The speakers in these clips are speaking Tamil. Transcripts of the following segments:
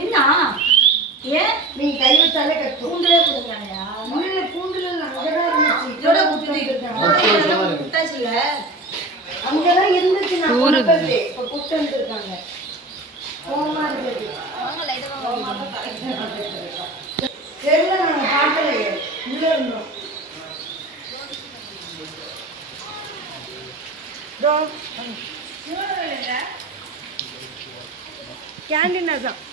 என்ன ஏன் நீங்க கை வச்சாலே பூண்டுலே கொடுக்குறாங்கயா? இல்ல பூண்டுல அங்கதான் இருந்துச்சு. இதோட குட்டாச்சுல அங்கதான் இருந்துச்சு. நான் இப்ப கூட்டு வந்துருக்காங்க. கோவமா இருக்கு. தெரியல, நாங்க பார்க்கலையே. உள்ள இருந்தோம். கேண்டீன் தான்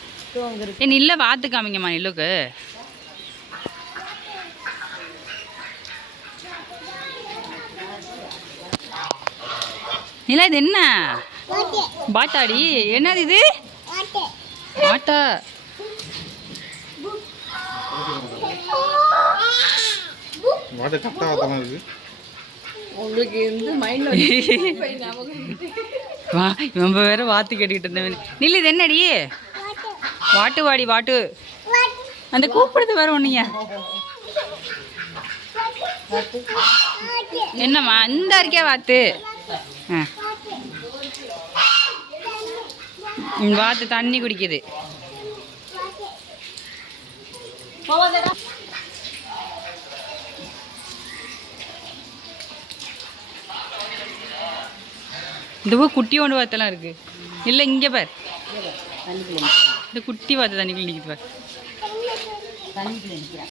நில்ல வாத்து காமிங்கம்மா நில்லுக்கு. நிலா இது என்ன பாட்டாடி? என்னது இது? ஆட்டா. உங்களுக்கு வந்து மைண்ட்ல ரொம்ப வேற வாத்து கேட்டுக்கிட்டு இருந்தேன். நில்லு, இது என்னடி? வாட்டு வாடி வாட்டு. அந்த கூப்பிடுறது வேற ஒண்ணுங்க. என்னம்மா இந்த இருக்கே வாத்து? வாத்து தண்ணி குடிக்குது. இந்த குட்டி ஒன்று வாத்தெல்லாம் இருக்கு. இல்லை இங்கே பார், இந்த குட்டி வாத்து தண்ணிக்குள்ள நிற்கிது பார்.